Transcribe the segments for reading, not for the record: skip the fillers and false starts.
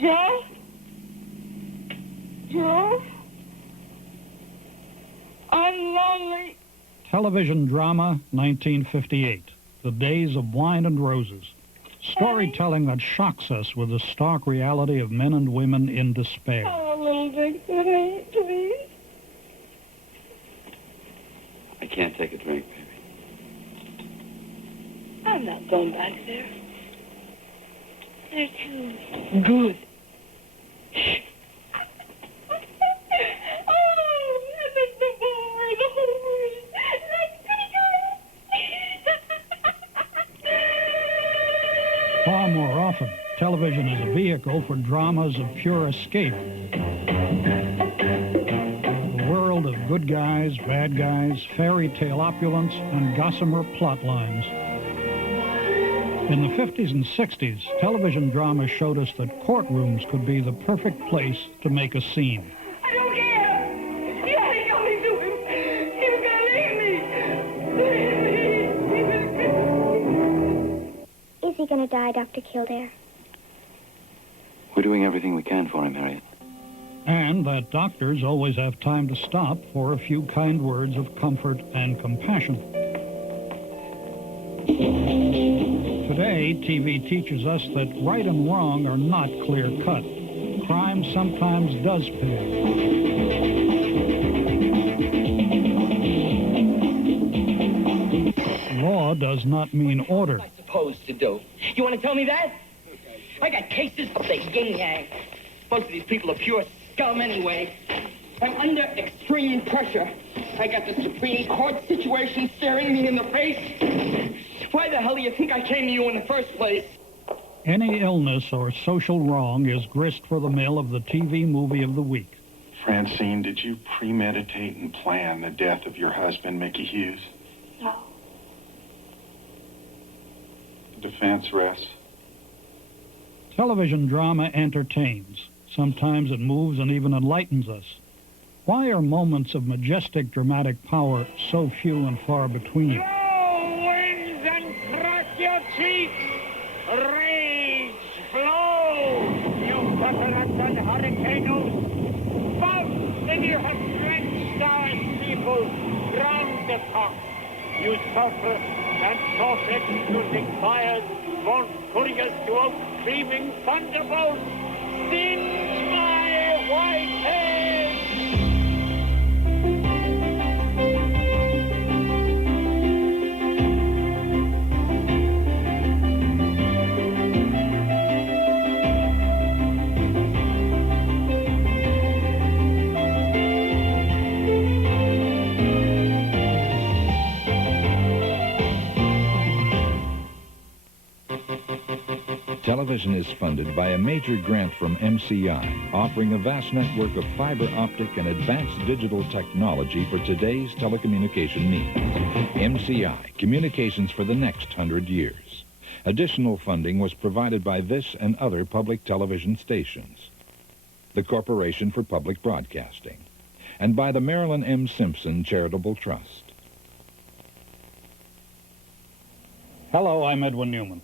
Joe? Joe? I'm lonely. Television drama, 1958. The Days of Wine and Roses. Storytelling that shocks us with the stark reality of men and women in despair. Oh, a little drink for me, please. I can't take a drink, baby. I'm not going back there. They're too good. Oh, that's the boy, the whore. That's pretty good. Far more often, television is a vehicle for dramas of pure escape. A world of good guys, bad guys, fairy tale opulence, and gossamer plot lines. In the 50s and 60s, television drama showed us that courtrooms could be the perfect place to make a scene. I don't care. You gotta go me to him. You gotta leave me. Is he going to die, Dr. Kildare? We're doing everything we can for him, Harriet. And that doctors always have time to stop for a few kind words of comfort and compassion. Today, TV teaches us that right and wrong are not clear-cut. Crime sometimes does pay. Law does not mean order. What am I supposed to do? You want to tell me that? I got cases of the yin-yang. Most of these people are pure scum anyway. I'm under extreme pressure. I got the Supreme Court situation staring me in the face. Why the hell do you think I came to you in the first place? Any illness or social wrong is grist for the mill of the TV movie of the week. Francine, did you premeditate and plan the death of your husband, Mickey Hughes? No. The defense rests. Television drama entertains. Sometimes it moves and even enlightens us. Why are moments of majestic dramatic power so few and far between? Blow, winds, and crack your cheeks! Rage, blow, you cataracts and hurricanes! Bounce, and you have drenched our people round the cock! You sulphurous and sauce-executing fires, born couriers to out-screaming thunderbolts! Singe my white head! Television is funded by a major grant from MCI, offering a vast network of fiber optic and advanced digital technology for today's telecommunication needs. MCI, communications for the next 100 years. Additional funding was provided by this and other public television stations, the Corporation for Public Broadcasting, and by the Marilyn M. Simpson Charitable Trust. Hello, I'm Edwin Newman.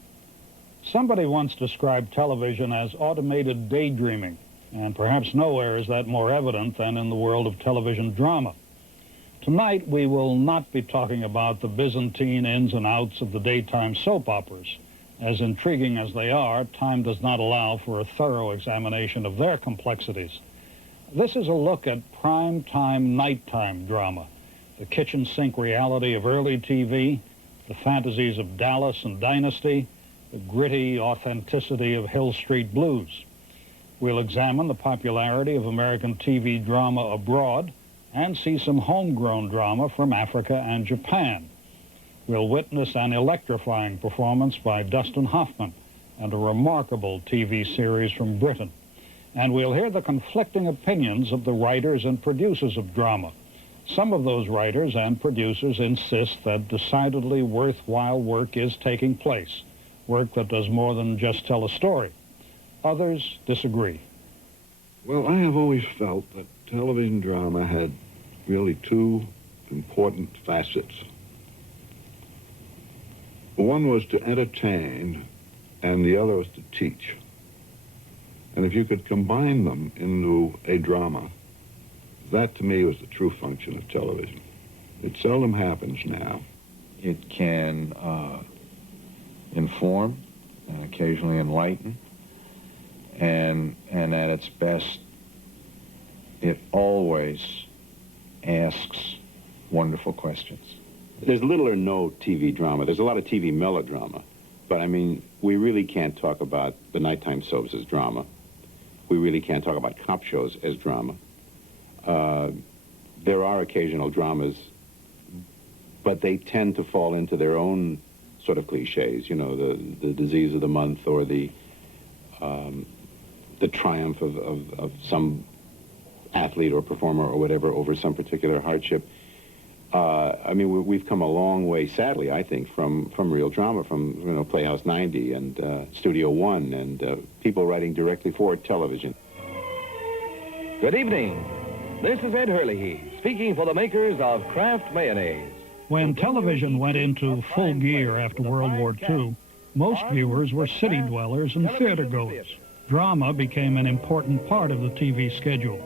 Somebody once described television as automated daydreaming, and perhaps nowhere is that more evident than in the world of television drama. Tonight, we will not be talking about the Byzantine ins and outs of the daytime soap operas. As intriguing as they are, time does not allow for a thorough examination of their complexities. This is a look at prime-time, nighttime drama, the kitchen sink reality of early TV, the fantasies of Dallas and Dynasty, the gritty authenticity of Hill Street Blues. We'll examine the popularity of American TV drama abroad and see some homegrown drama from Africa and Japan. We'll witness an electrifying performance by Dustin Hoffman and a remarkable TV series from Britain. And we'll hear the conflicting opinions of the writers and producers of drama. Some of those writers and producers insist that decidedly worthwhile work is taking place, work that does more than just tell a story. Others disagree. Well, I have always felt that television drama had really two important facets. One was to entertain, and the other was to teach. And if you could combine them into a drama, that to me was the true function of television. It seldom happens now. It can inform and occasionally enlighten, and at its best, it always asks wonderful questions. There's little or no TV drama. There's a lot of TV melodrama. But, I mean, we really can't talk about the nighttime soaps as drama. We really can't talk about cop shows as drama. There are occasional dramas, but they tend to fall into their own sort of cliches, you know, the disease of the month or the triumph of some athlete or performer or whatever over some particular hardship. I mean, we've come a long way, sadly, I think, from real drama, from, you know, Playhouse 90 and Studio One and people writing directly for television. Good evening. This is Ed Hurley, speaking for the makers of Kraft Mayonnaise. When television went into full gear after World War II, most viewers were city dwellers and theater goers. Drama became an important part of the TV schedule.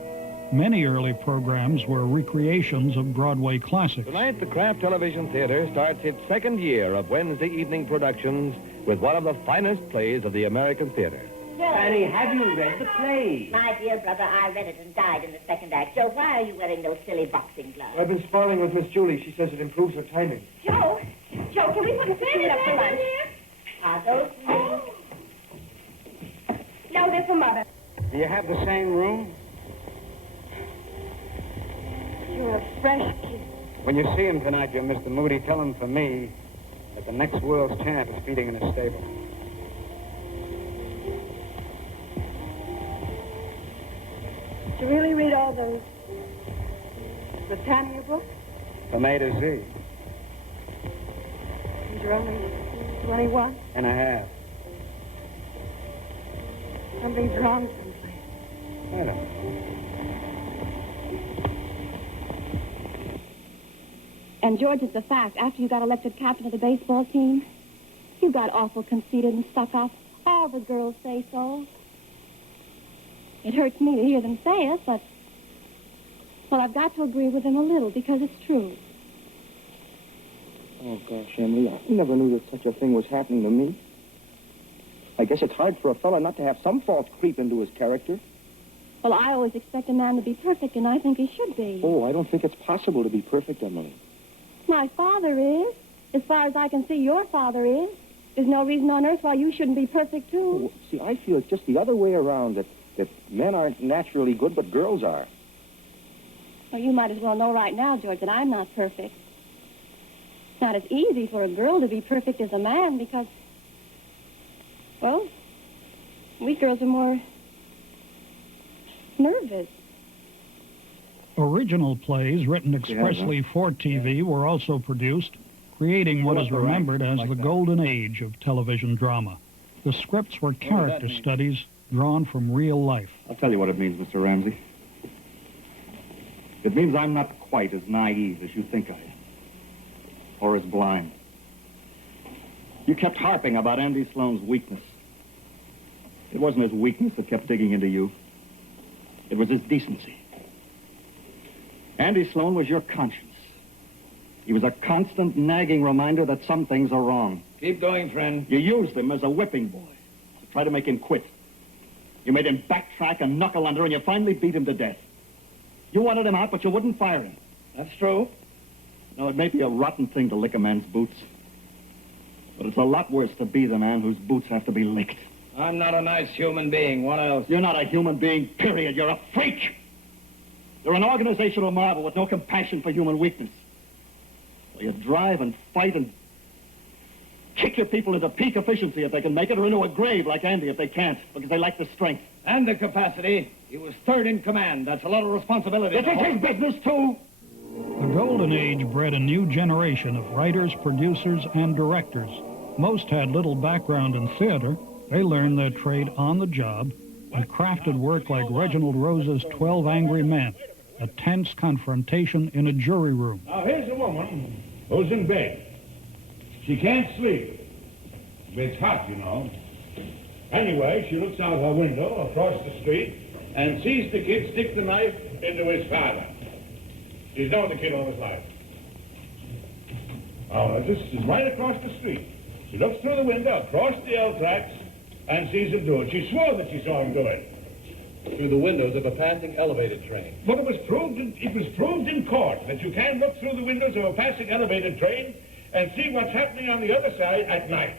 Many early programs were recreations of Broadway classics. Tonight, the Kraft Television Theater starts its second year of Wednesday evening productions with one of the finest plays of the American theater. Annie, have you read the play? My dear brother, I read it and died in the second act. Joe, why are you wearing those silly boxing gloves? I've been sparring with Miss Julie. She says it improves her timing. Joe, can we put a food up for lunch? Are those No, they're for Mother. Do you have the same room? You're a fresh kid. When you see him tonight, you'll Mr. Moody. Tell him for me that the next world's champ is feeding in his stable. Did you really read all those Britannia books? From A to Z. And you're only 21? And a half. Something's wrong someplace. I don't know. And, George, it's a fact. After you got elected captain of the baseball team, you got awful conceited and stuck up. All the girls say so. It hurts me to hear them say it, but... Well, I've got to agree with them a little, because it's true. Oh, gosh, Emily, I never knew that such a thing was happening to me. I guess it's hard for a fella not to have some faults creep into his character. Well, I always expect a man to be perfect, and I think he should be. Oh, I don't think it's possible to be perfect, Emily. My father is. As far as I can see, your father is. There's no reason on earth why you shouldn't be perfect, too. Oh, see, I feel it's just the other way around, that men aren't naturally good, but girls are. Well, you might as well know right now, George, that I'm not perfect. It's not as easy for a girl to be perfect as a man because, well, we girls are more nervous. Original plays written expressly for TV were also produced, creating what is remembered as the golden age of television drama. The scripts were character studies drawn from real life. I'll tell you what it means, Mr. Ramsey. It means I'm not quite as naive as you think I am, or as blind. You kept harping about Andy Sloane's weakness. It wasn't his weakness that kept digging into you. It was his decency. Andy Sloane was your conscience. He was a constant nagging reminder that some things are wrong. Keep going, friend. You used him as a whipping boy to try to make him quit. You made him backtrack and knuckle under, and you finally beat him to death. You wanted him out, but you wouldn't fire him. That's true. No, it may be a rotten thing to lick a man's boots, but it's a lot worse to be the man whose boots have to be licked. I'm not a nice human being. What else? You're not a human being, period. You're a freak. You're an organizational marvel with no compassion for human weakness. So you drive and fight and kick your people into peak efficiency if they can make it, or into a grave like Andy if they can't, because they lack the strength. And the capacity. He was third in command. That's a lot of responsibility. This is his business, too. The Golden Age bred a new generation of writers, producers, and directors. Most had little background in theater. They learned their trade on the job and crafted work like Reginald Rose's 12 Angry Men, a tense confrontation in a jury room. Now, here's a woman who's in bed. She can't sleep. It's hot, you know. Anyway, she looks out her window across the street and sees the kid stick the knife into his father. She's known the kid all his life. Oh, this is right across the street. She looks through the window, across the L tracks, and sees him do it. She swore that she saw him do it. Through the windows of a passing elevated train. But it was proved in court that you can look through the windows of a passing elevated train and see what's happening on the other side at night.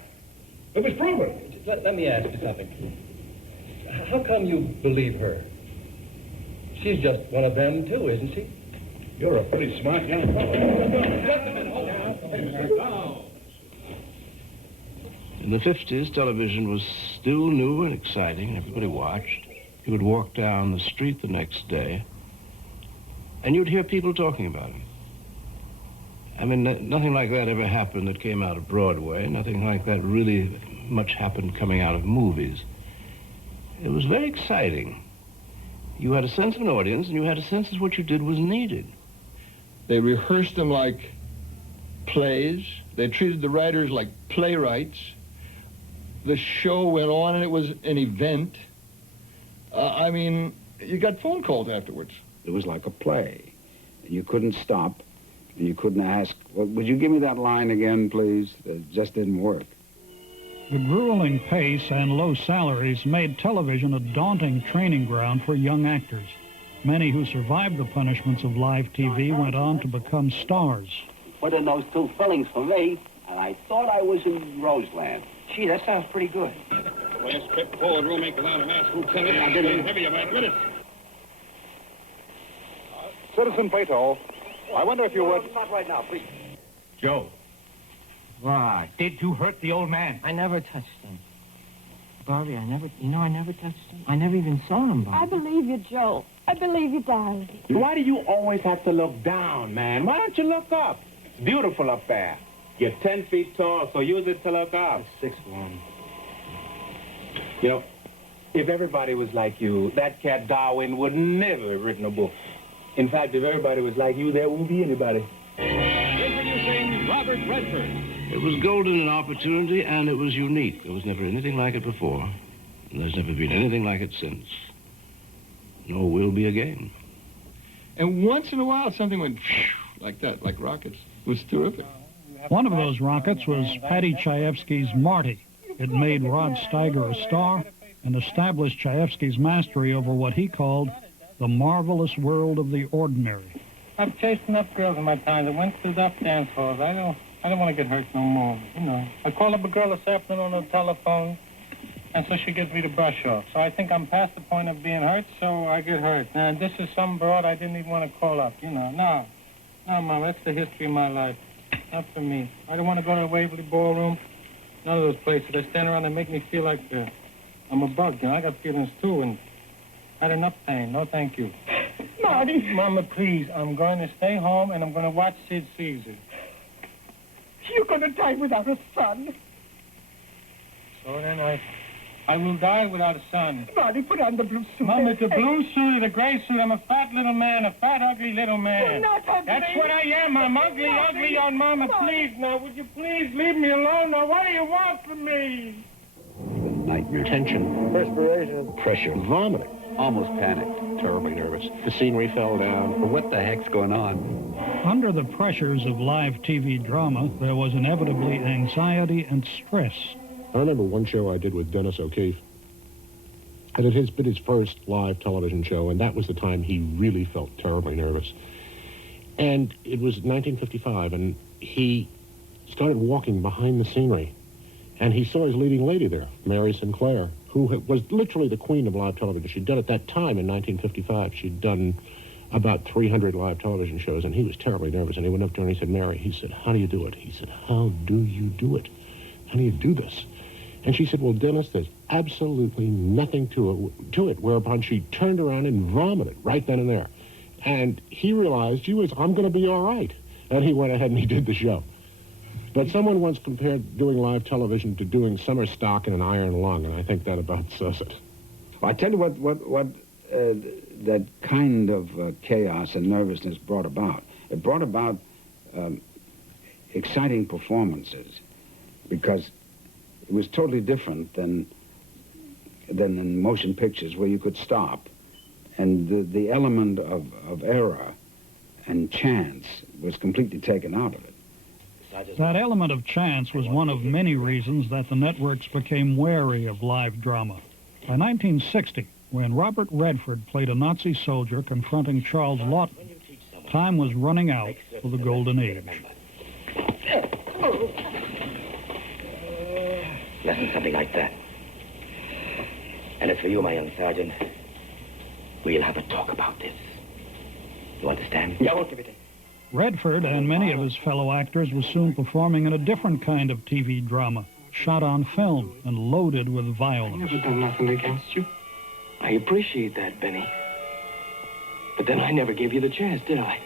It was proven. Let me ask you something. How come you believe her? She's just one of them, too, isn't she? You're a pretty smart young fellow. In the 50s, television was still new and exciting. Everybody watched. You would walk down the street the next day, and you'd hear people talking about it. I mean, nothing like that ever happened that came out of Broadway. Nothing like that really much happened coming out of movies. It was very exciting. You had a sense of an audience, and you had a sense that what you did was needed. They rehearsed them like plays. They treated the writers like playwrights. The show went on, and it was an event. I mean, you got phone calls afterwards. It was like a play. You couldn't stop, and you couldn't ask, well, would you give me that line again, please? It just didn't work. The grueling pace and low salaries made television a daunting training ground for young actors. Many who survived the punishments of live TV went on to become stars. Put in those two fillings for me, and I thought I was in Roseland. Gee, that sounds pretty good. Last pit forward rooming without a mask. Who can I get in heavy, my goodness? Citizen Beto, I wonder if you would... Not right now, please. Joe. Why, did you hurt the old man? I never touched him. Bobby, I never touched him. I never even saw him, Bobby. I believe you, Joe. I believe you, darling. Why do you always have to look down, man? Why don't you look up? It's beautiful up there. You're 10 feet tall, so use it to look up. 6'1". You know, if everybody was like you, that cat Darwin would never have written a book. In fact, if everybody was like you, there wouldn't be anybody. Introducing Robert Redford. It was golden in opportunity, and it was unique. There was never anything like it before, and there's never been anything like it since. Nor will be again. And once in a while, something went like that, like rockets. It was terrific. One of those rockets was Paddy Chayefsky's Marty. It made Rod Steiger a star and established Chayefsky's mastery over what he called the marvelous world of the ordinary. I've chased enough girls in my time that went to the up dance halls. I don't want to get hurt no more, you know. I called up a girl this afternoon on the telephone, and so she gives me the brush off. So I think I'm past the point of being hurt, so I get hurt. Now, this is some broad I didn't even want to call up, you know. No, Mama, that's the history of my life. Not for me. I don't want to go to the Waverly Ballroom. None of those places. They stand around and make me feel like I'm a bug, you know. I got feelings, too, and had enough pain. No, thank you. Marty. Mama, please, I'm going to stay home, and I'm going to watch Sid Caesar. You're going to die without a son. So then I will die without a son. Marty, put on the blue suit. Mama, the blue suit or the gray suit, I'm a fat little man, a fat, ugly little man. You're not ugly. That's what I am. I'm ugly, ugly, oh, Mama, please, now, would you please leave me alone? Now, what do you want from me? Nightmare. Tension. Perspiration. Pressure. Vomiting. Almost panicked. Terribly nervous. The scenery fell down. What the heck's going on? Under the pressures of live TV drama, there was inevitably anxiety and stress. I remember one show I did with Dennis O'Keefe. And it had been his first live television show, and that was the time he really felt terribly nervous. And it was 1955, and he started walking behind the scenery. And he saw his leading lady there, Mary Sinclair, who was literally the queen of live television. She'd done at that time in 1955. She'd done about 300 live television shows, and he was terribly nervous. And he went up to her and he said, Mary, he said, how do you do it? He said, how do you do it? How do you do this? And she said, well, Dennis, there's absolutely nothing to it, whereupon she turned around and vomited right then and there. And he realized, gee whiz, I'm going to be all right. And he went ahead and he did the show. But someone once compared doing live television to doing summer stock in an iron lung, and I think that about says it. Well, I tell you what that kind of chaos and nervousness brought about. It brought about exciting performances, because it was totally different than than in motion pictures where you could stop. And the element of error and chance was completely taken out of it. That element of chance was one of many reasons that the networks became wary of live drama. By 1960, when Robert Redford played a Nazi soldier confronting Charles Lawton, time was running out for the Golden Age. Listen, something like that. And as for you, my young sergeant, we'll have a talk about this. You understand? Yeah, we'll give it. Redford and many of his fellow actors were soon performing in a different kind of TV drama, shot on film and loaded with violence. I've never done nothing against you. I appreciate that, Benny. But then I never gave you the chance, did I?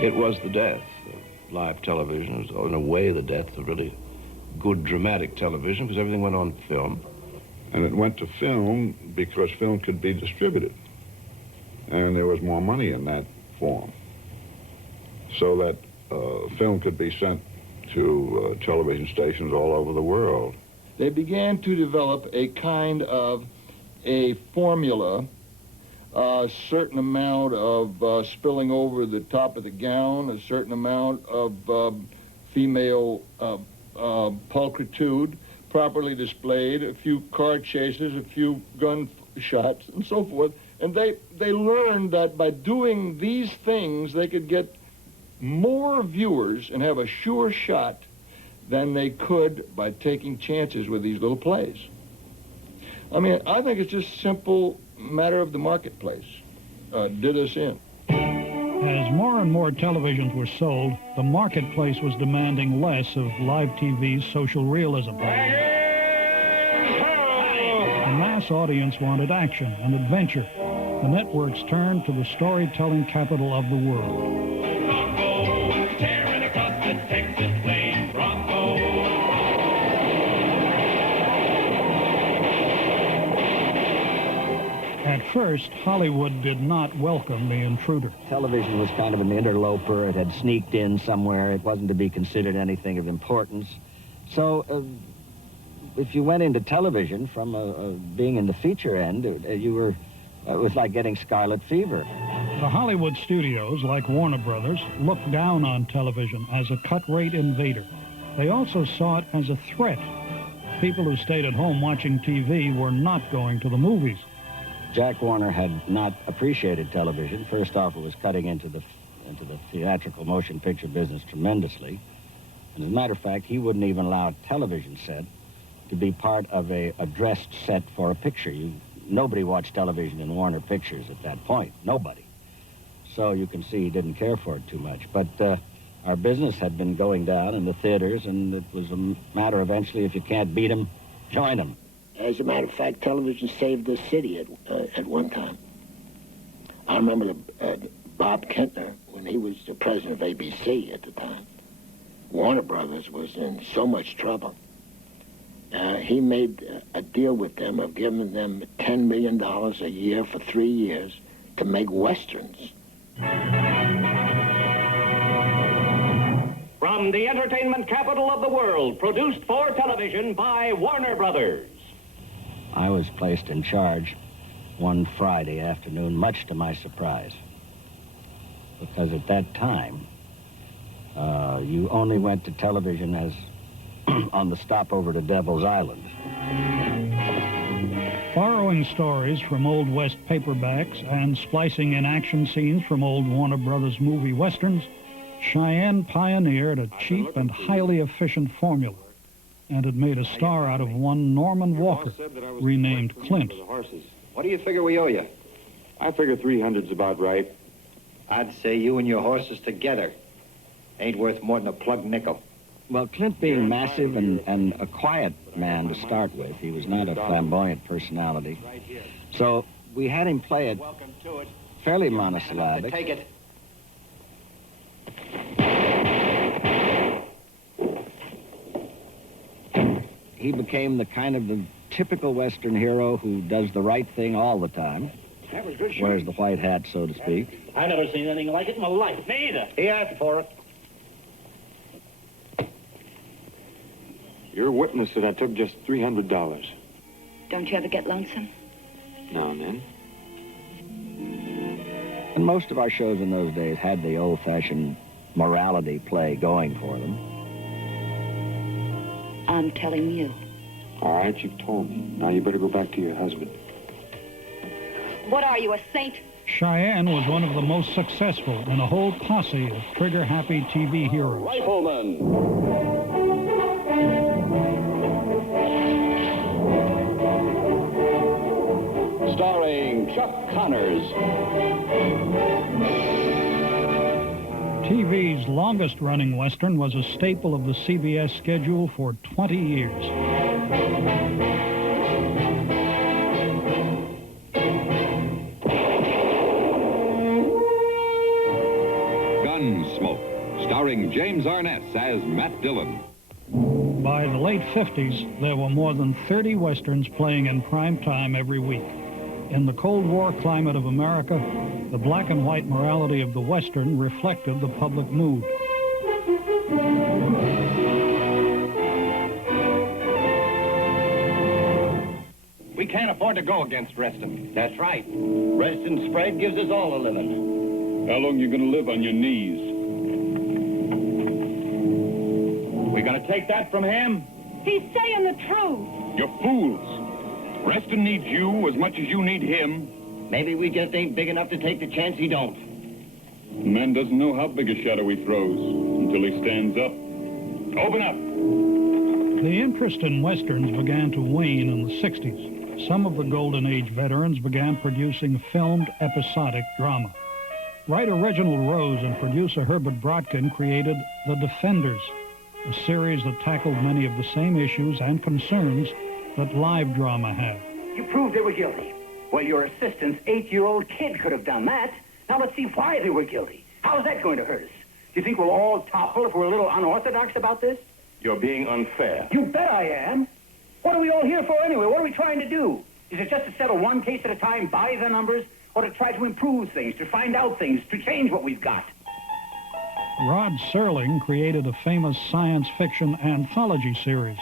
It was the death of live television. It was, in a way, the death of really good dramatic television, because everything went on film. And it went to film because film could be distributed. And there was more money in that form. So that film could be sent to television stations all over the world. They began to develop a kind of a formula, a certain amount of spilling over the top of the gown, a certain amount of female pulchritude properly displayed, a few car chases, a few gun shots, and so forth. And they learned that by doing these things, they could get more viewers and have a sure shot than they could by taking chances with these little plays. I mean, I think it's just simple matter of the marketplace. Did us in. As more and more televisions were sold, the marketplace was demanding less of live TV's social realism. The mass audience wanted action and adventure. The networks turned to the storytelling capital of the world. At first, Hollywood did not welcome the intruder. Television was kind of an interloper. It had sneaked in somewhere. It wasn't to be considered anything of importance. So if you went into television from being in the feature end, it was like getting scarlet fever. The Hollywood studios, like Warner Brothers, looked down on television as a cut-rate invader. They also saw it as a threat. People who stayed at home watching TV were not going to the movies. Jack Warner had not appreciated television. First off, it was cutting into the theatrical motion picture business tremendously. And as a matter of fact, he wouldn't even allow a television set to be part of a dressed set for a picture. Nobody watched television in Warner Pictures at that point. Nobody. So you can see he didn't care for it too much. But our business had been going down in the theaters, and it was a matter eventually, if you can't beat them, join them. As a matter of fact, television saved this city at one time. I remember Bob Kentner, when he was the president of ABC at the time. Warner Brothers was in so much trouble. He made a deal with them of giving them $10 million a year for 3 years to make Westerns. From the entertainment capital of the world, produced for television by Warner Brothers. I was placed in charge one Friday afternoon, much to my surprise. Because at that time, you only went to television as on the stopover to Devil's Island. Borrowing stories from Old West paperbacks and splicing in action scenes from old Warner Brothers movie westerns, Cheyenne pioneered a cheap and highly efficient formula, and it made a star out of one Norman Walker, renamed Clint. What do you figure we owe you? I figure 300's about right. I'd say you and your horses together ain't worth more than a plugged nickel. Well, Clint being massive and a quiet man to start with, he was not a flamboyant personality. So we had him play it fairly monosyllabic. Take it. He became the kind of the typical Western hero who does the right thing all the time. wears the white hat, so to speak. I've never seen anything like it in my life. Me either. He asked for it. Your witness said I took just $300. Don't you ever get lonesome? Now and then. And most of our shows in those days had the old-fashioned morality play going for them. I'm telling you. All right, you've told me. Now you better go back to your husband. What are you, a saint? Cheyenne was one of the most successful in a whole posse of trigger-happy TV heroes. Starring Chuck Connors. TV's longest-running Western was a staple of the CBS schedule for 20 years. Gunsmoke, starring James Arness as Matt Dillon. By the late 50s, there were more than 30 Westerns playing in prime time every week. In the Cold War climate of America, the black and white morality of the Western reflected the public mood. We can't afford to go against Reston. That's right. Reston's spread gives us all a living. How long you gonna live on your knees? We gonna take that from him? He's saying the truth. You're fools. Reston needs you as much as you need him. Maybe we just ain't big enough to take the chance he don't. A man doesn't know how big a shadow he throws until he stands up. Open up. The interest in Westerns began to wane in the 60s. Some of the Golden Age veterans began producing filmed episodic drama. Writer Reginald Rose and producer Herbert Brodkin created The Defenders, a series that tackled many of the same issues and concerns that live drama had. You proved they were guilty. Well, your assistant's 8-year-old kid could have done that. Now let's see why they were guilty. How's that going to hurt us? Do you think we'll all topple if we're a little unorthodox about this? You're being unfair. You bet I am. What are we all here for anyway? What are we trying to do? Is it just to settle one case at a time by the numbers, or to try to improve things, to find out things, to change what we've got? Rod Serling created a famous science fiction anthology series.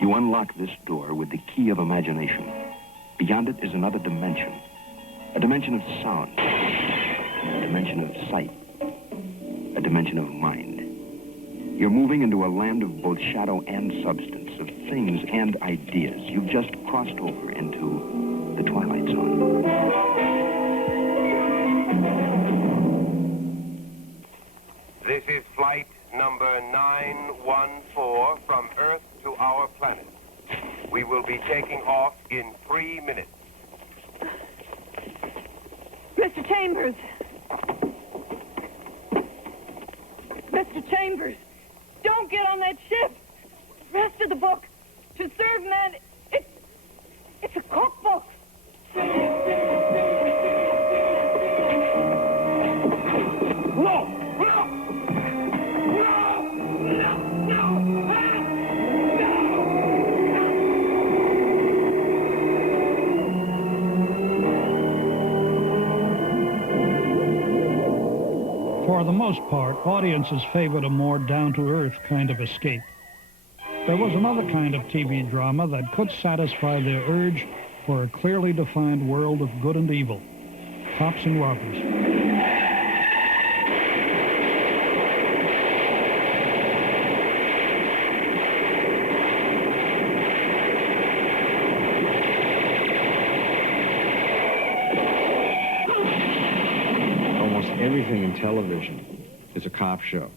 You unlock this door with the key of imagination. Beyond it is another dimension. A dimension of sound. A dimension of sight. A dimension of mind. You're moving into a land of both shadow and substance, of things and ideas. You've just crossed over into the Twilight Zone. This is flight number 914 from Earth to our planet. We will be taking off in 3 minutes. Mr. Chambers. Mr. Chambers, don't get on that ship. Rest of the book. To serve men, it's a cookbook. No! For the most part, audiences favored a more down-to-earth kind of escape. There was another kind of TV drama that could satisfy their urge for a clearly defined world of good and evil. Cops and robbers. Everything in television is a cop show.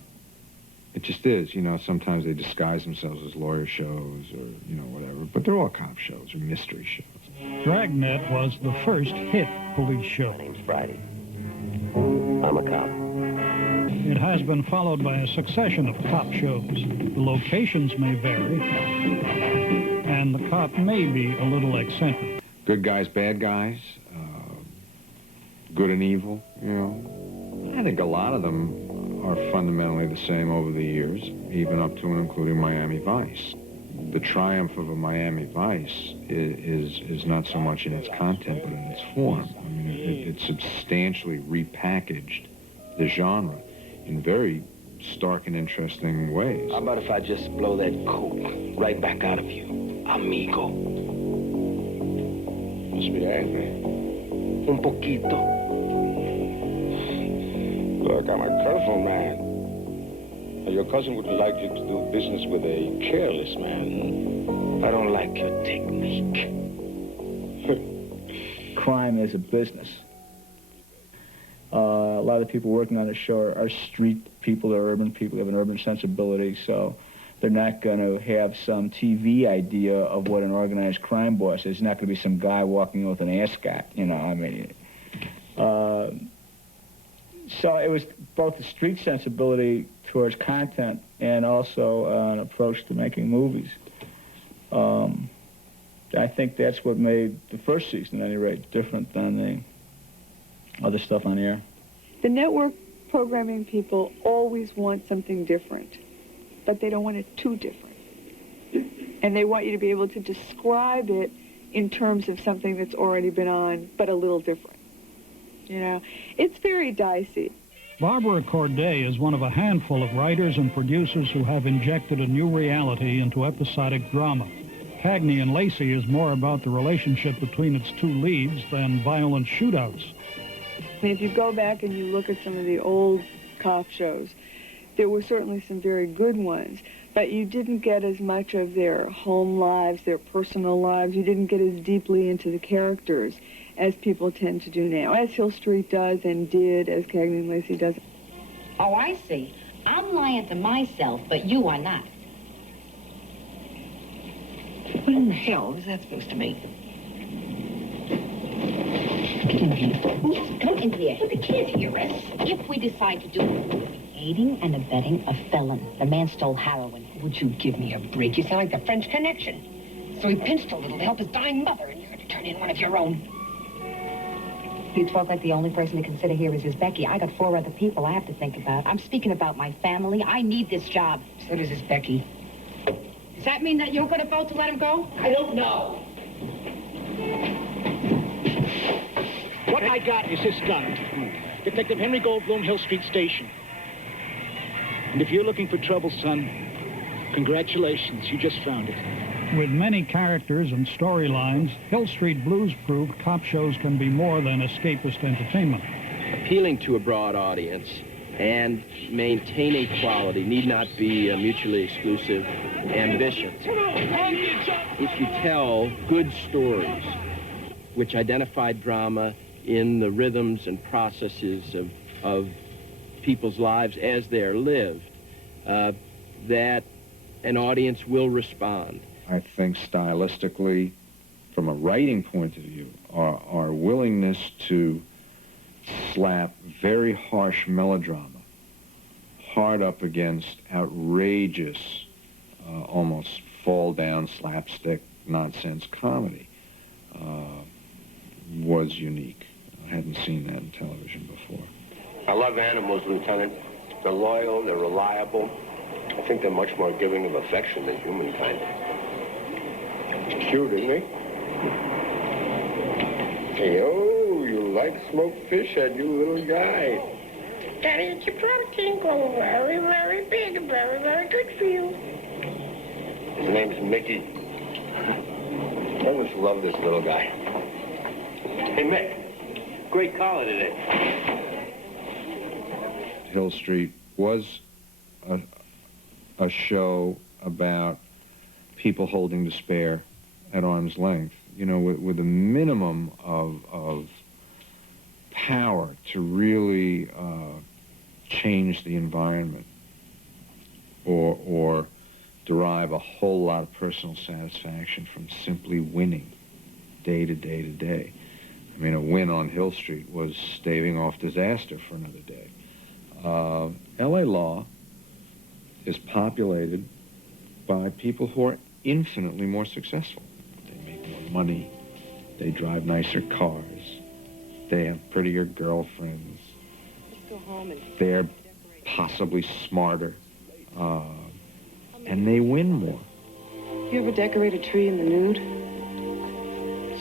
It just is. You know, sometimes they disguise themselves as lawyer shows or, you know, whatever. But they're all cop shows or mystery shows. Dragnet was the first hit police show. My name's Friday. I'm a cop. It has been followed by a succession of cop shows. The locations may vary, and the cop may be a little eccentric. Good guys, bad guys, good and evil, you know. I think a lot of them are fundamentally the same over the years, even up to and including Miami Vice. The triumph of a Miami Vice is not so much in its content, but in its form. I mean, mean, it substantially repackaged the genre in very stark and interesting ways. How about if I just blow that coat right back out of you, amigo? Must be angry. Un poquito. Look, I'm a careful man. Your cousin would like you to do business with a careless man. I don't like your technique. Crime is a business. A lot of the people working on the show are street people, they're urban people, they have an urban sensibility, so they're not going to have some TV idea of what an organized crime boss is. It's not going to be some guy walking with an ascot, you know, I mean. So it was both the street sensibility towards content and also an approach to making movies. I think that's what made the first season, at any rate, different than the other stuff on the air. The network programming people always want something different, but they don't want it too different. And they want you to be able to describe it in terms of something that's already been on, but a little different. You know, it's very dicey. Barbara Corday is one of a handful of writers and producers who have injected a new reality into episodic drama. Cagney and Lacey is more about the relationship between its two leads than violent shootouts. I mean, if you go back and you look at some of the old cop shows, there were certainly some very good ones, but you didn't get as much of their home lives, their personal lives. You didn't get as deeply into the characters as people tend to do now, as Hill Street does and did, as Cagney and Lacey does. Oh, I see. I'm lying to myself, but you are not. What in the hell was that supposed to mean? Come in here. The kid here, if we decide to do it, aiding and abetting a felon. The man stole heroin. Would you give me a break? You sound like the French Connection. So he pinched a little to help his dying mother, and you're going to turn in one of your own. You talk like the only person to consider here is his Becky. I got 4 other people I have to think about. I'm speaking about my family. I need this job. So does his Becky. Does that mean that you're going to vote to let him go? I don't know. What I got is this gun. Detective Henry Goldblum, Hill Street Station. And if you're looking for trouble, son, congratulations, you just found it. With many characters and storylines, Hill Street Blues prove cop shows can be more than escapist entertainment. Appealing to a broad audience and maintaining quality need not be a mutually exclusive ambition. If you tell good stories which identify drama in the rhythms and processes of people's lives as they're lived, that an audience will respond. I think stylistically, from a writing point of view, our willingness to slap very harsh melodrama hard up against outrageous, almost fall-down slapstick nonsense comedy was unique. I hadn't seen that in television before. I love animals, Lieutenant. They're loyal, they're reliable. I think they're much more giving of affection than humankind. Cute, isn't he? Hey, oh, you like smoked fish, and you little guy. Daddy, it's your protein grow very, very big and very, very good for you. His name's Mickey. I always love this little guy. Hey, Mick, great collar today. Hill Street was a show about people holding despair at arm's length, you know, with a minimum of power to really change the environment or derive a whole lot of personal satisfaction from simply winning day to day to day. I mean, a win on Hill Street was staving off disaster for another day. L.A. law is populated by people who are infinitely more successful. They make more money, they drive nicer cars, they have prettier girlfriends, they're possibly smarter, and they win more. You ever decorate a tree in the nude?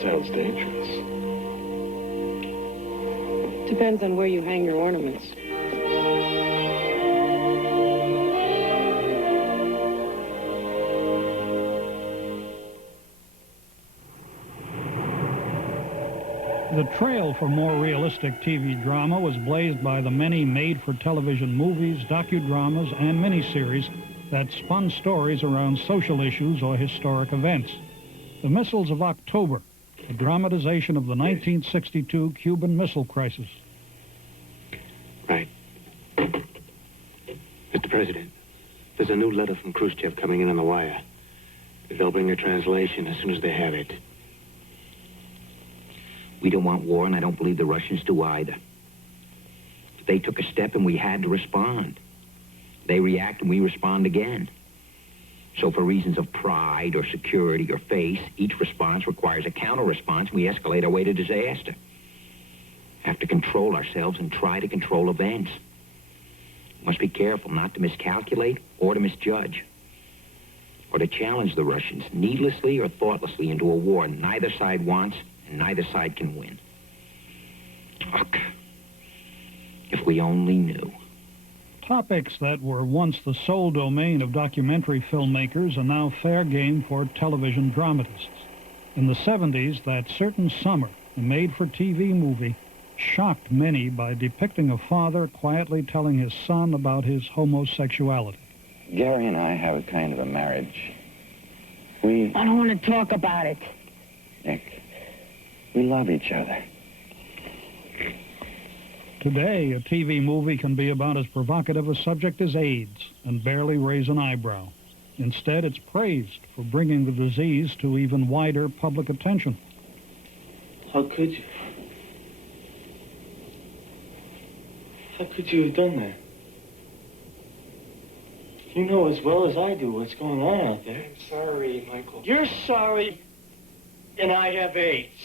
Sounds dangerous. Depends on where you hang your ornaments. The trail for more realistic TV drama was blazed by the many made-for-television movies, docudramas, and miniseries that spun stories around social issues or historic events. The Missiles of October, a dramatization of the 1962 Cuban Missile Crisis. Right. Mr. President, there's a new letter from Khrushchev coming in on the wire. They'll bring a translation as soon as they have it. We don't want war, and I don't believe the Russians do either. They took a step, and we had to respond. They react, and we respond again. So for reasons of pride or security or faith, each response requires a counter-response, and we escalate our way to disaster. Have to control ourselves and try to control events. Must be careful not to miscalculate or to misjudge, or to challenge the Russians needlessly or thoughtlessly into a war neither side wants and neither side can win. Look, if we only knew. Topics that were once the sole domain of documentary filmmakers are now fair game for television dramatists. In the 70s, That Certain Summer, a made-for-TV movie, shocked many by depicting a father quietly telling his son about his homosexuality. Gary and I have a kind of a marriage. I don't want to talk about it. Nick, we love each other. Today, a TV movie can be about as provocative a subject as AIDS and barely raise an eyebrow. Instead, it's praised for bringing the disease to even wider public attention. How could you? How could you have done that? You know as well as I do what's going on out there. I'm sorry, Michael. You're sorry, and I have AIDS.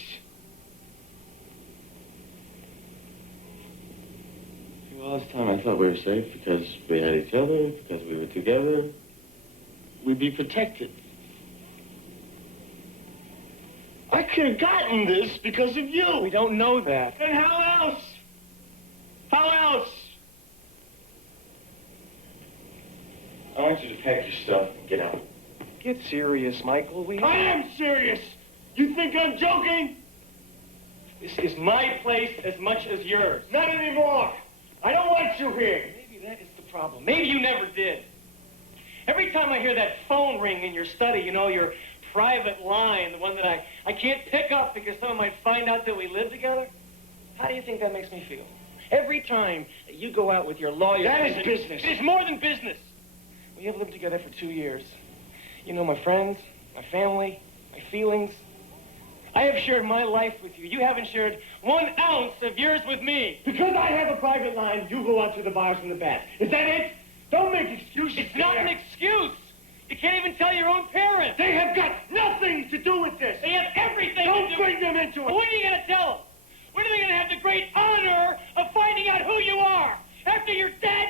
All this time I thought we were safe because we had each other, because we were together. We'd be protected. I could have gotten this because of you. We don't know that. Then how else? How else? I want you to pack your stuff and get out. Get serious, Michael. I am serious! You think I'm joking? This is my place as much as yours. Not anymore! I don't want you here. Maybe that is the problem. Maybe you never did. Every time I hear that phone ring in your study, you know, your private line, the one that I can't pick up because someone might find out that we live together, how do you think that makes me feel? Every time you go out with your lawyer... That is business. It is more than business. We have lived together for 2 years. You know my friends, my family, my feelings. I have shared my life with you. You haven't shared 1 ounce of yours with me. Because I have a private line, you go out to the bars and the bats. Is that it? Don't make excuses. It's not an excuse. You can't even tell your own parents. They have got nothing to do with this. They have everything to do. Don't bring them into it. When are you going to tell them? When are they going to have the great honor of finding out who you are? After you're dead?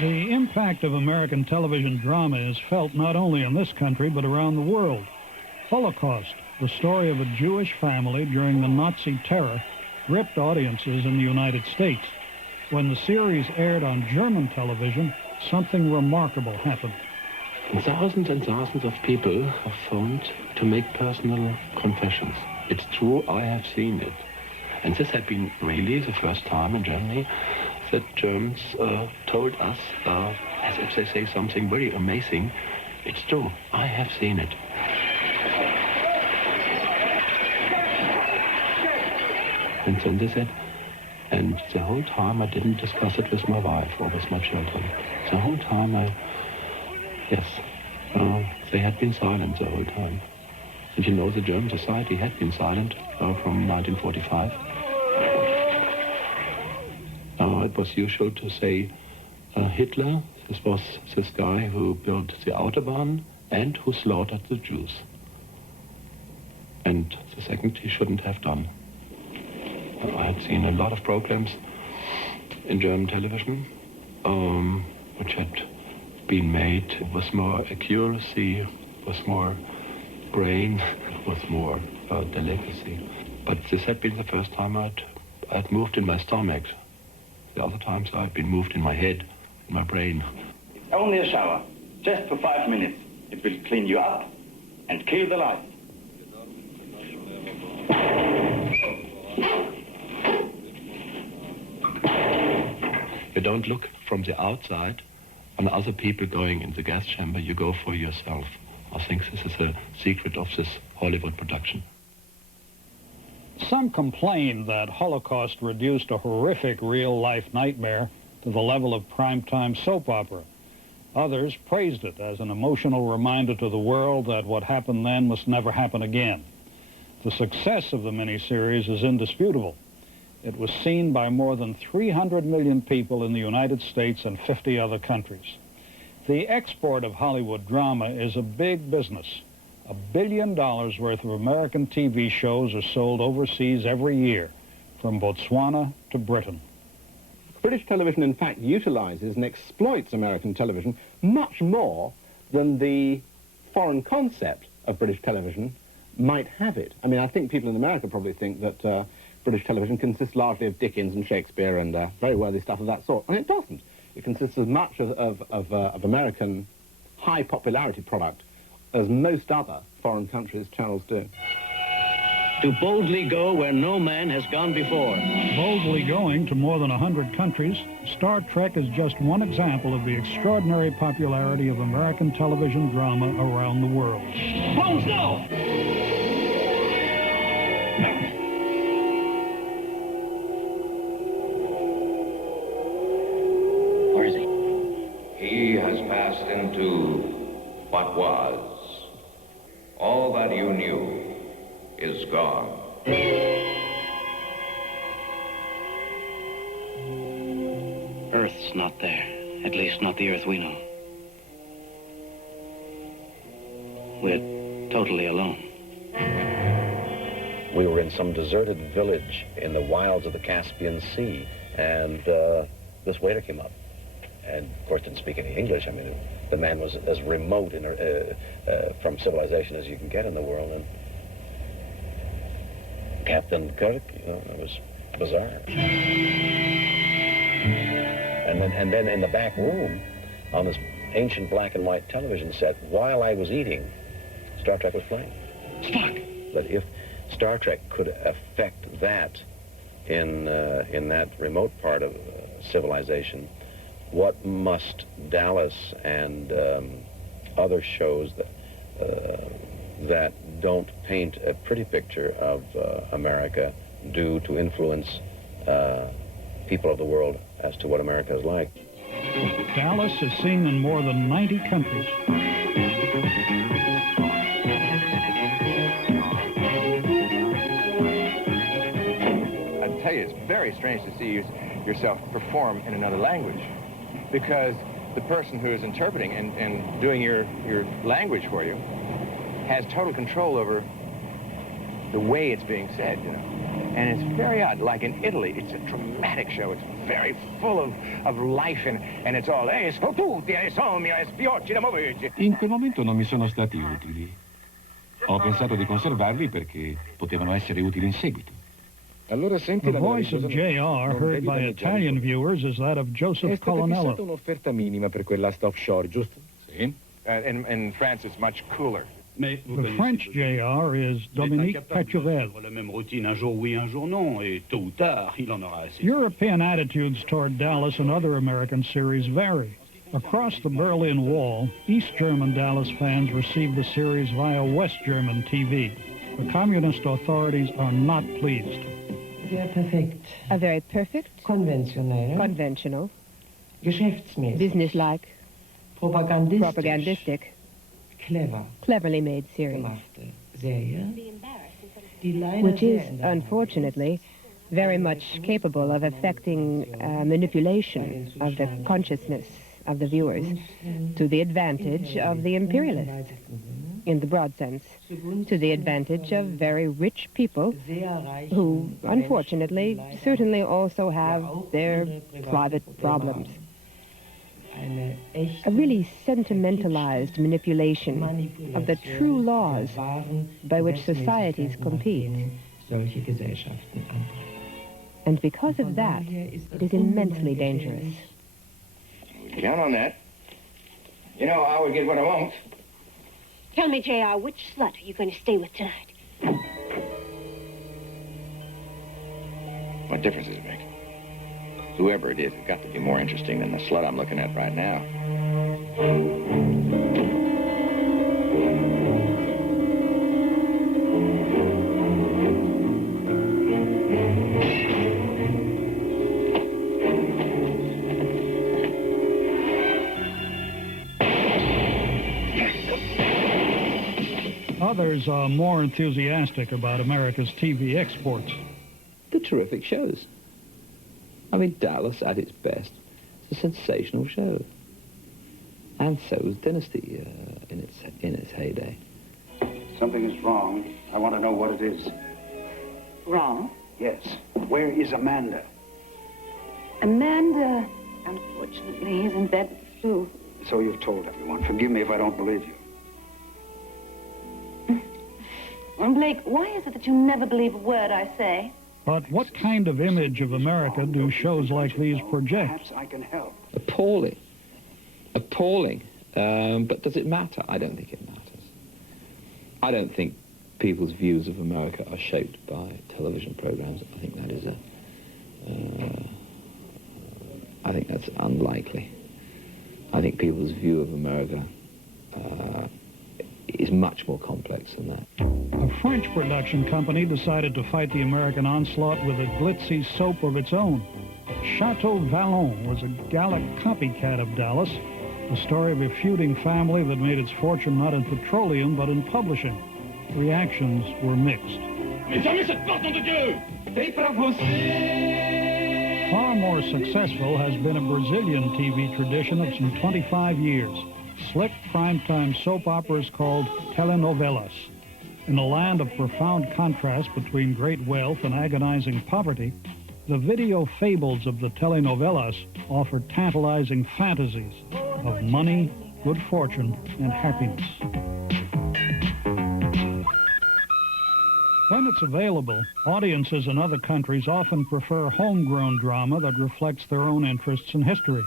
The impact of American television drama is felt not only in this country, but around the world. Holocaust, the story of a Jewish family during the Nazi terror, gripped audiences in the United States. When the series aired on German television, something remarkable happened. Thousands and thousands of people have phoned to make personal confessions. It's true, I have seen it. And this had been really the first time in Germany that Germans told us, as if they say something very amazing, it's true, I have seen it. And then they said, and the whole time I didn't discuss it with my wife or with my children. The whole time they had been silent the whole time. And you know, the German society had been silent from 1945. It was usual to say Hitler, this was this guy who built the Autobahn and who slaughtered the Jews. And the second he shouldn't have done. I had seen a lot of programs in German television which had been made with more accuracy, with more brain, with more delicacy. But this had been the first time I'd moved in my stomach. The other times I've been moved in my head, in my brain. Only a shower, just for 5 minutes. It will clean you up and kill the lice. You don't look from the outside on other people going in the gas chamber. You go for yourself. I think this is a secret of this Hollywood production. Some complained that Holocaust reduced a horrific real-life nightmare to the level of primetime soap opera. Others praised it as an emotional reminder to the world that what happened then must never happen again. The success of the miniseries is indisputable. It was seen by more than 300 million people in the United States and 50 other countries. The export of Hollywood drama is a big business. $1 billion worth of American TV shows are sold overseas every year, from Botswana to Britain. British television, in fact, utilizes and exploits American television much more than the foreign concept of British television might have it. I mean, I think people in America probably think that British television consists largely of Dickens and Shakespeare and very worthy stuff of that sort, and it doesn't. It consists as much of American high popularity product as most other foreign countries' channels do. To boldly go where no man has gone before. Boldly going to more than 100 countries, Star Trek is just one example of the extraordinary popularity of American television drama around the world. Bones, no! Where is he? He has passed into what was. All that you knew is gone. Earth's not there. At least not the Earth we know. We're totally alone. We were in some deserted village in the wilds of the Caspian Sea, and this waiter came up, and of course didn't speak any English. I mean, the man was as remote from civilization as you can get in the world, and Captain Kirk, you know, it was bizarre. And then in the back room, on this ancient black and white television set, while I was eating, Star Trek was playing. Spock! But if Star Trek could affect that in that remote part of civilization, what must Dallas and other shows that don't paint a pretty picture of America do to influence people of the world as to what America is like? Dallas is seen in more than 90 countries. I tell you, it's very strange to see yourself perform in another language, because the person who is interpreting and doing your language for you has total control over the way it's being said, you know. And it's very odd. Like in Italy, it's a dramatic show. It's very full of life, and it's all, In quel momento non mi sono stati utili. Ho pensato di conservarli perché potevano essere utili in seguito. The voice of J.R., heard by Italian viewers, is that of Joseph Colonello. Un'offerta minima per quell'asta offshore, giusto? Sì. In France, it's much cooler. The French J.R. is Dominique Petuvel. European attitudes toward Dallas and other American series vary. Across the Berlin Wall, East German Dallas fans receive the series via West German TV. The communist authorities are not pleased. A very perfect, conventional, businesslike, propagandistic, cleverly made series, which is, unfortunately, very much capable of affecting manipulation of the consciousness of the viewers to the advantage of the imperialists, in the broad sense, to the advantage of very rich people who, unfortunately, certainly also have their private problems. A really sentimentalized manipulation of the true laws by which societies compete solche Gesellschaften an. And because of that, it is immensely dangerous. Count on that. You know, I will get what I want. Tell me, J.R., which slut are you going to stay with tonight? What difference does it make? Whoever it is, it's got to be more interesting than the slut I'm looking at right now. Others are more enthusiastic about America's TV exports. The terrific shows. I mean, Dallas at its best is a sensational show. And so was Dynasty in its heyday. Something is wrong. I want to know what it is. Wrong? Yes. Where is Amanda? Amanda, unfortunately, is in bed with the flu. So you've told everyone. Forgive me if I don't believe you. Well, Blake, why is it that you never believe a word I say? But what kind of image of America do shows like these project? Perhaps I can help. Appalling. Appalling. But does it matter? I don't think it matters. I don't think people's views of America are shaped by television programs. I think that is I think that's unlikely. I think people's view of America is much more complex than that. A French production company decided to fight the American onslaught with a glitzy soap of its own. Chateau Vallon was a Gallic copycat of Dallas, the story of a feuding family that made its fortune not in petroleum but in publishing. Reactions were mixed. Far more successful has been a Brazilian TV tradition of some 25 years. Slick primetime soap operas called telenovelas. In a land of profound contrast between great wealth and agonizing poverty, the video fables of the telenovelas offer tantalizing fantasies of money, good fortune, and happiness. When it's available, audiences in other countries often prefer homegrown drama that reflects their own interests and history.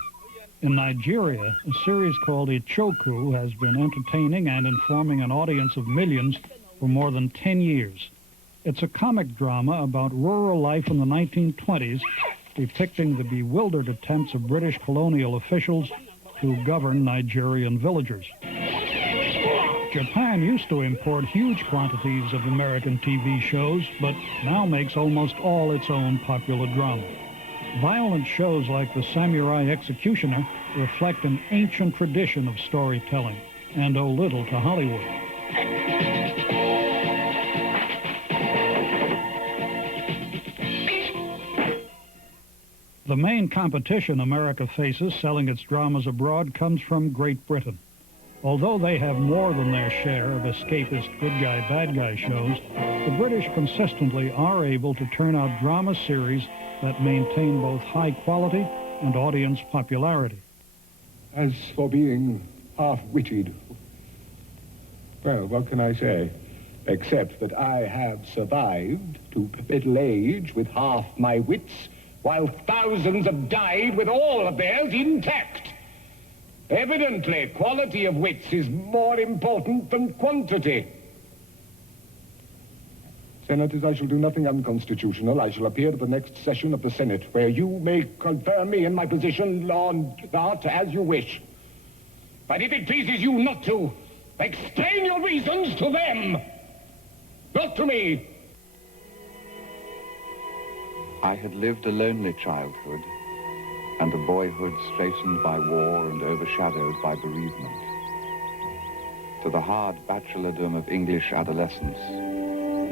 In Nigeria, a series called Ichoku has been entertaining and informing an audience of millions for more than 10 years. It's a comic drama about rural life in the 1920s, depicting the bewildered attempts of British colonial officials to govern Nigerian villagers. Japan used to import huge quantities of American TV shows, but now makes almost all its own popular drama. Violent shows like The Samurai Executioner reflect an ancient tradition of storytelling and owe little to Hollywood. The main competition America faces selling its dramas abroad comes from Great Britain. Although they have more than their share of escapist good guy, bad guy shows, the British consistently are able to turn out drama series that maintain both high quality and audience popularity. As for being half-witted, well, what can I say? Except that I have survived to middle age with half my wits, while thousands have died with all of theirs intact. Evidently, quality of wits is more important than quantity. Senators, I shall do nothing unconstitutional. I shall appear at the next session of the Senate, where you may confirm me in my position on that as you wish. But if it pleases you not to, explain your reasons to them, not to me. I had lived a lonely childhood, and a boyhood straitened by war and overshadowed by bereavement. To the hard bachelordom of English adolescence,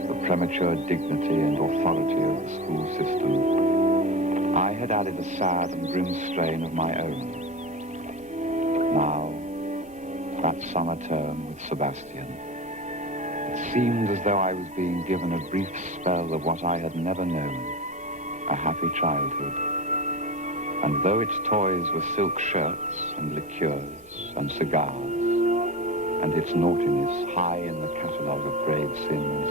the premature dignity and authority of the school system, I had added a sad and grim strain of my own. Now, that summer term with Sebastian, it seemed as though I was being given a brief spell of what I had never known, a happy childhood. And though its toys were silk shirts and liqueurs and cigars, and its naughtiness high in the catalogue of grave sins,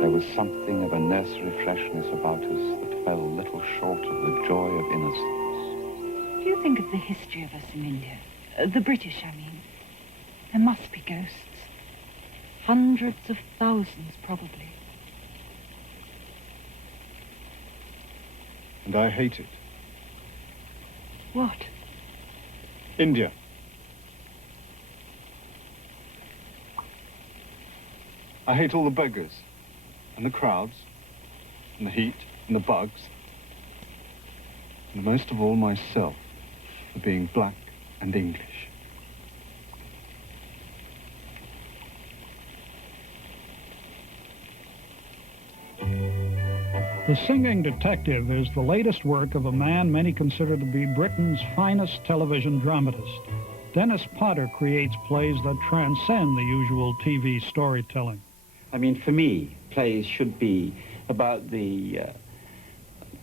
There was something of a nursery freshness about us that fell little short of the joy of innocence. Do you think of the history of us in India? The British, I mean. There must be ghosts. Hundreds of thousands, probably. And I hate it. What? India. I hate all the beggars, and the crowds, and the heat, and the bugs, and most of all myself for being black and English. The Singing Detective is the latest work of a man many consider to be Britain's finest television dramatist. Dennis Potter creates plays that transcend the usual TV storytelling. I mean, for me, plays should be about the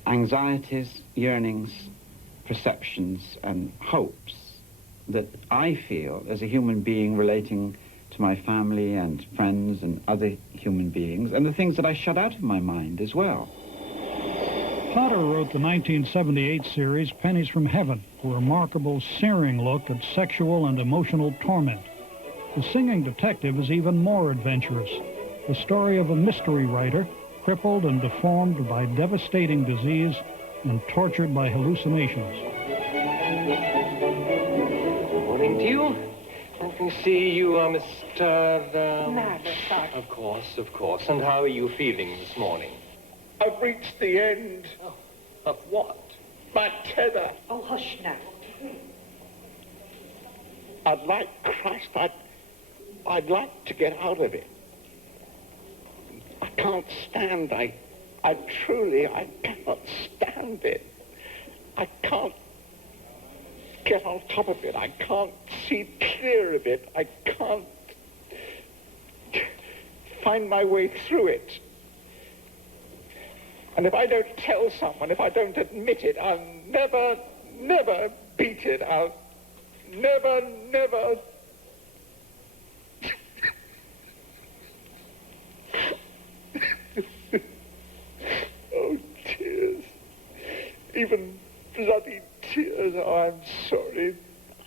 anxieties, yearnings, perceptions, and hopes that I feel as a human being relating to my family and friends and other human beings, and the things that I shut out of my mind as well. Potter wrote the 1978 series Pennies from Heaven, a remarkable, searing look at sexual and emotional torment. The Singing Detective is even more adventurous, the story of a mystery writer crippled and deformed by devastating disease and tortured by hallucinations. Good morning to you. I can see you are Mr. Nervous, sir. Of course. And how are you feeling this morning? I've reached the end. Oh, of what? My tether. Oh, hush now. I'd like to get out of it. I can't stand, I cannot stand it. I can't get on top of it. I can't see clear of it. I can't find my way through it. And if I don't tell someone, if I don't admit it, I'll never beat it. I'll never... Oh, tears. Even bloody tears. Oh, I'm sorry.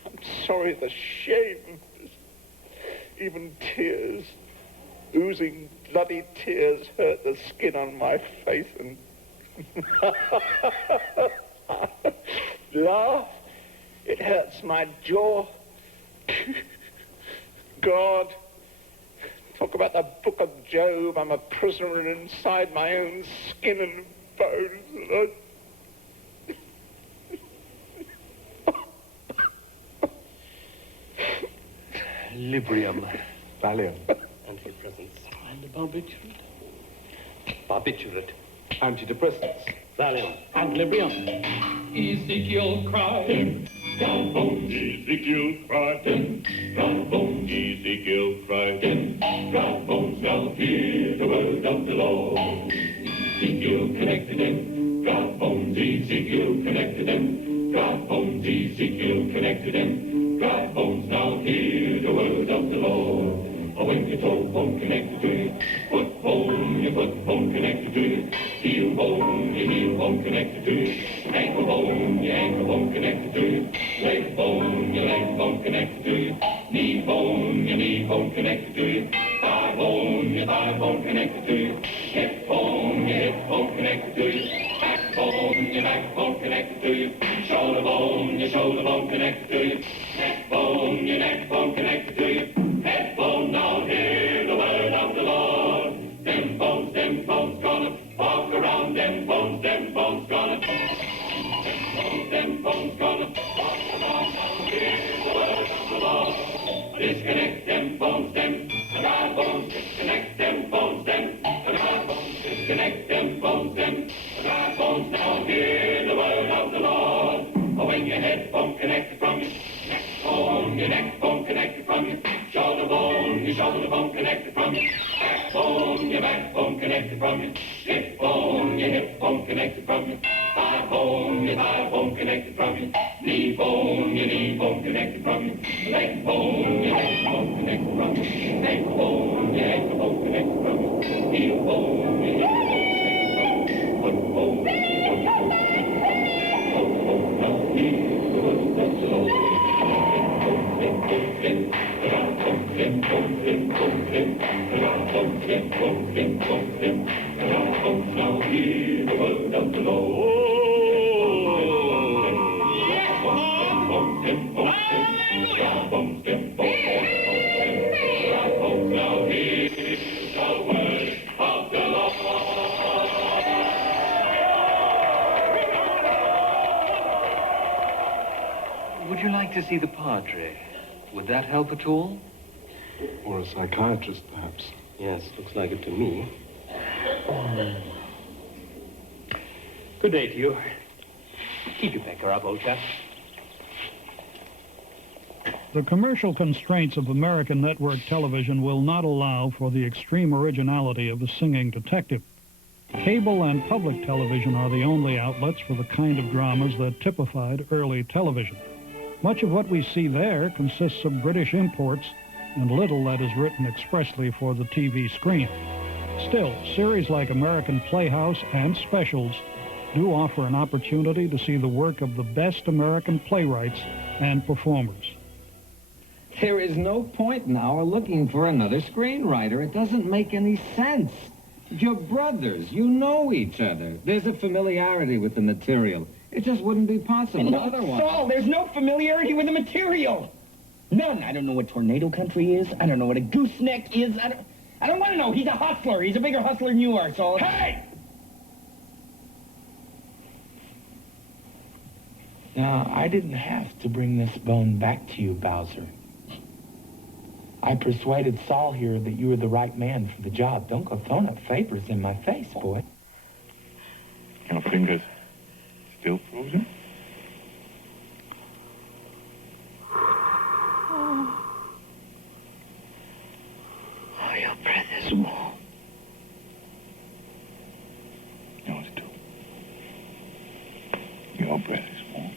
I'm sorry, the shame. Even tears. Oozing bloody tears hurt the skin on my face and... Laugh. It hurts my jaw. God. Talk about the book of Job. I'm a prisoner inside my own skin and bones. Librium. Valium. Antidepressants. And barbiturate. Barbiturate. Antidepressants. Valium. And Librium. Ezekiel cried. Down bones, Ezekiel cried. Down bones, Ezekiel cried. Dry bones, now hear the word of the Lord. Ezekiel connected them. Dry bones, Ezekiel connected them. Dry bones, Ezekiel connected them. Dry bones, now hear the word of the Lord. Oh, when your toe bone connected to you, foot bone, your foot bone connected to you, heel bone, your heel bone connected to you, ankle bone, your ankle bone connected to you, leg bone, your leg bone connected to you, knee bone, your knee bone connected to you, thigh bone, your thigh bone connected to you, hip bone, your hip bone connected to you, back bone, your back bone connected to you, shoulder bone, your shoulder bone connected to you, neck bone, your neck bone connected to you, head bone, now hear the word of the Lord. Them bones gonna walk around. Them bones gonna. Them bones gonna walk around. Now hear the word of the Lord. Disconnect them bones, them. The dry bones, disconnect them bones, them. The dry bones, disconnect them bones, them. The dry bones, now hear the word of the Lord. Oh, when your head bone connected from you, neck bone, your neck bone connected from you, shoulder bone, your shoulder bone connected from you, back bone, your backbone connected from you, hip bone, your hip bone connected from you, thigh bone, your thigh bone bone connected from your knee bone, your knee bone connected from your leg bone, your leg bone connected from your ankle bone, your ankle bone connected from your heel bone, your heel bone connected from your foot bone, now hear the word of the Lord. Would you like to see the Padre? Would that help at all? Or a psychiatrist, perhaps. Yes, looks like it to me. Good day to you. Keep your pecker up, old chap. The commercial constraints of American network television will not allow for the extreme originality of a singing detective. Cable and public television are the only outlets for the kind of dramas that typified early television. Much of what we see there consists of British imports and little that is written expressly for the TV screen. Still, series like American Playhouse and Specials do offer an opportunity to see the work of the best American playwrights and performers. There is no point in our looking for another screenwriter. It doesn't make any sense. You're brothers. You know each other. There's a familiarity with the material. It just wouldn't be possible otherwise. Saul, there's no familiarity with the material. None. I don't know what tornado country is. I don't know what a gooseneck is. I don't want to know. He's a hustler. He's a bigger hustler than you are, Saul. Hey! Now, I didn't have to bring this bone back to you, Bowser. I persuaded Saul here that you were the right man for the job. Don't go throwing up papers in my face, boy. Your fingers still frozen? Oh, your breath is warm. Yours too. Your breath is warm.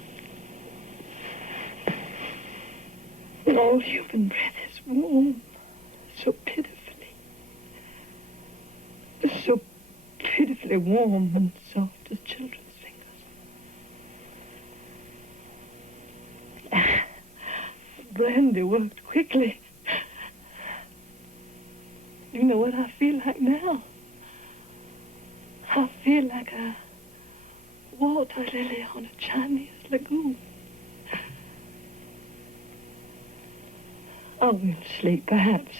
All human breath is warm. So pitifully. So pitifully warm and soft as children's fingers. Brandy worked quickly. You know what I feel like now? I feel like a water lily on a Chinese lagoon. I will sleep, perhaps.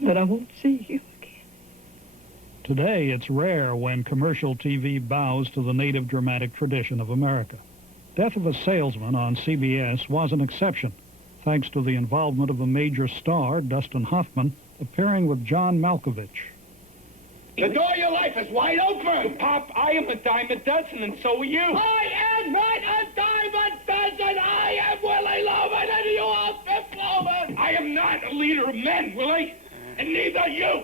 But I won't see you again. Today, it's rare when commercial TV bows to the native dramatic tradition of America. Death of a Salesman on CBS was an exception, thanks to the involvement of a major star, Dustin Hoffman, appearing with John Malkovich. The door of your life is wide open. Pop, I am a dime a dozen, and so are you. I am not a dime a dozen. I am Willie Loman, and you are Fifth Loman. I am not a leader of men, Willie, and neither are you.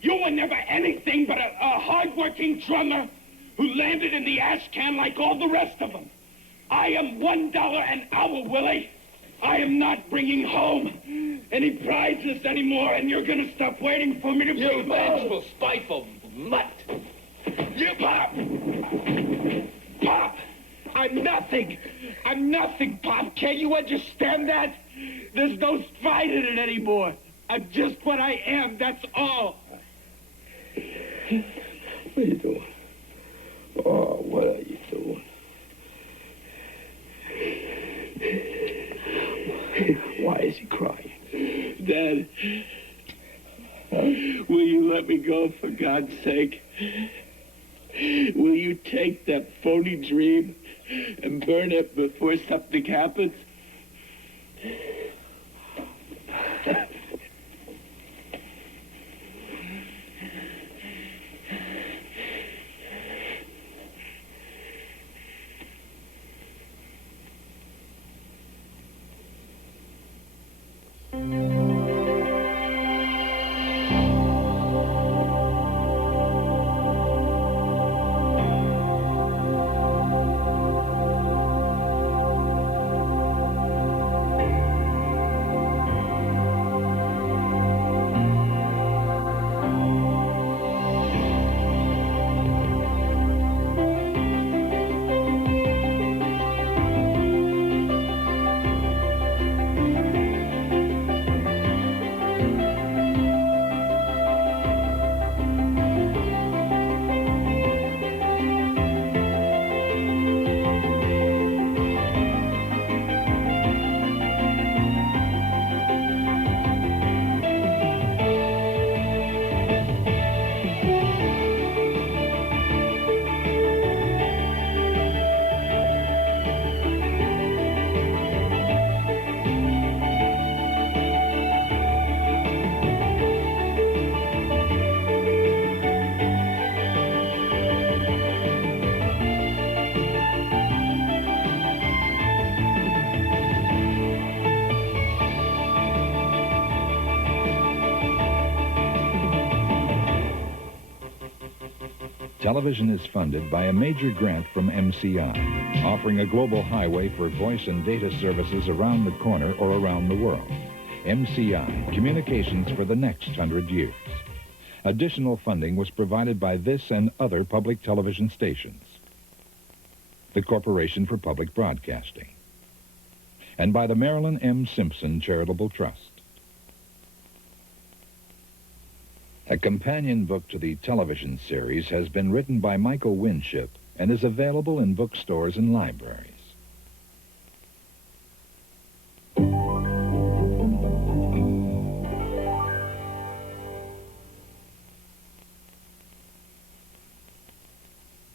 You were never anything but a hard-working drummer who landed in the ash can like all the rest of them. I am $1 an hour, Willie. I am not bringing home any prizes anymore, and you're gonna stop waiting for me to be... You vengeful, spiteful mutt. You, Pop! Pop! I'm nothing. I'm nothing, Pop. Can't you understand that? There's no spite in it anymore. I'm just what I am, that's all. What are you doing? Oh, what are you doing? Why is he crying? Dad, will you let me go, for God's sake? Will you take that phony dream and burn it before something happens? Television is funded by a major grant from MCI, offering a global highway for voice and data services around the corner or around the world. MCI, communications for the next 100 years. Additional funding was provided by this and other public television stations, the Corporation for Public Broadcasting, and by the Marilyn M. Simpson Charitable Trust. A companion book to the television series has been written by Michael Winship and is available in bookstores and libraries.